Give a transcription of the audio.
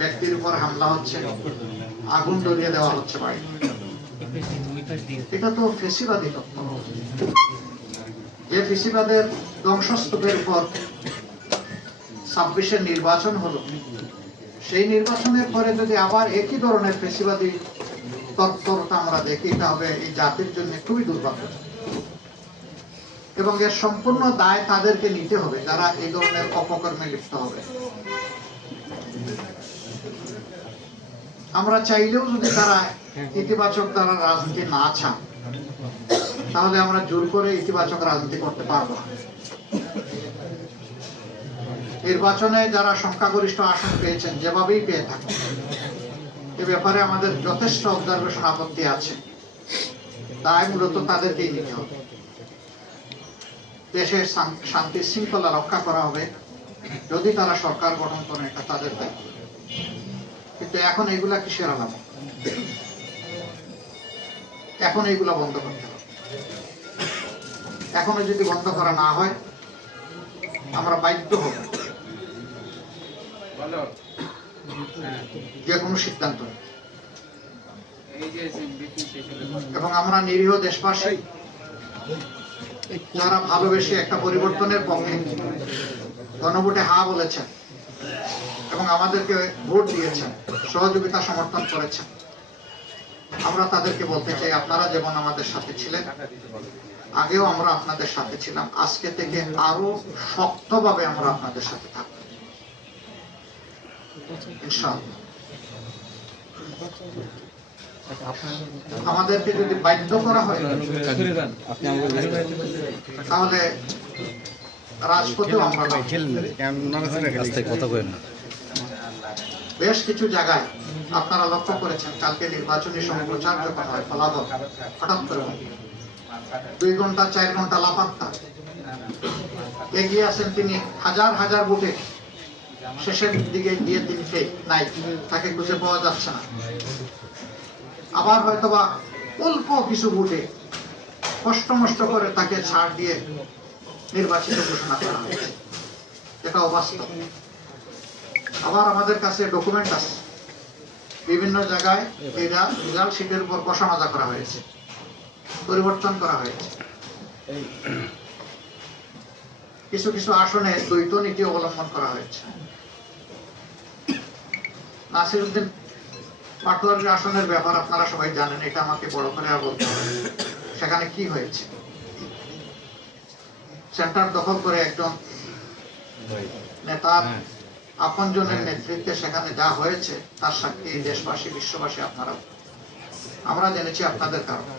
ব্যক্তির উপর হামলা হচ্ছে, আগুন ধরিয়ে দেওয়া হচ্ছে বাড়ি। এটা তো ফেসিবাদী তত্ত্ব। যে ফেসিবাদের ধ্বংসস্তূপের উপর 26-এর নির্বাচন হলো, সেই নির্বাচনের পরে যদি আবার একই ধরনের ফেসিবাদী তৎপরতা আমরা দেখি, তাহলে এই জাতির জন্য খুবই দুর্ভাগ্যজনক। এবং এর সম্পূর্ণ দায় তাদেরকে নিতে হবে যারা এই ধরনের অপকর্মে লিপ্ত হবে। আমরা চাইলেও যদি তারা ইতিবাচক দ্বারা রাজনীতি না চান, তাহলে আমরা জোর করে ইতিবাচক রাজনীতি করতে পারবো না। নির্বাচনে যারা সংখ্যাগরিষ্ঠ আসন পেয়েছেন, যেভাবেই পেয়ে থাকুন, এ ব্যাপারে আমাদের যথেষ্ট অবজারভেশন, আপত্তি আছে। তাই মূলত তাদেরকেই নিতে হবে। দেশের শান্তি শৃঙ্খলা রক্ষা করা হবে যদি তারা সরকার গঠন করেন, এটা তাদের দায়িত্ব। কিন্তু এখন এগুলা কিসের আলাদা? এখন এইগুলা বন্ধ করতে হবে। এখনো যদি বন্ধ করা না হয়, আমরা বাধ্য হব যে কোনো সিদ্ধান্ত। এবং আমরা নিরীহ দেশবাসী যারা ভালোবেসে একটা পরিবর্তনের পক্ষে গণভোটে হা বলেছেন এবং আমাদেরকে ভোট দিয়েছেন, সহযোগিতা সমর্থন করেছেন, আমরা তাদেরকে বলতে চাই, আপনারা যেমন আমাদের সাথে ছিলেন, আগেও আমরা আপনাদের সাথে ছিলাম, আজকে থেকে আরো শক্তভাবে আমরা আপনাদের সাথে থাকব ইনশাআল্লাহ। আমাদেরকে যদি বাধ্য করা হয়, তাহলে রাজপথেও আমরা বেশ কিছু জায়গায় আপনারা লক্ষ্য করেছেন, কালকে নির্বাচনী সম্প্রচার যখন হয়, ফলাফল হঠাৎ করে 2 ঘন্টা 4 ঘন্টা লাপাত্তা। এগিয়ে আছেন তিনি হাজার হাজার ভোটে, শেষের দিকে গিয়ে তিনি নাই, তাকে খুঁজে পাওয়া যাচ্ছে না। আবার হয়তোবা অল্প কিছু ভোটে কষ্ট মষ্ট করে তাকে ছাড় দিয়ে নির্বাচিত ঘোষণা করা হয়েছে, এটা অবাস্তব। আবার আমাদের কাছে ডকুমেন্ট আছে, বিভিন্ন জায়গায় এরা রেজাল্ট শিটের উপর কষা মাজা করা হয়েছে, পরিবর্তন করা হয়েছে। কিছু কিছু আসনে দ্বৈত নীতি অবলম্বন করা হয়েছে। নাসিরউদ্দিন পাটোয়ারির আসনের ব্যাপার আপনারা সবাই জানেন, এটা আমাকে বড় করে আর বলতে হবে। সেখানে কি হয়েছে? সেন্টার দখল করে একজন নেতার আপনজনের নেতৃত্বে সেখানে যা হয়েছে, তার সাক্ষী দেশবাসী, বিশ্ববাসী, আপনারা। আমরা জেনেছি আপনাদের কারণে।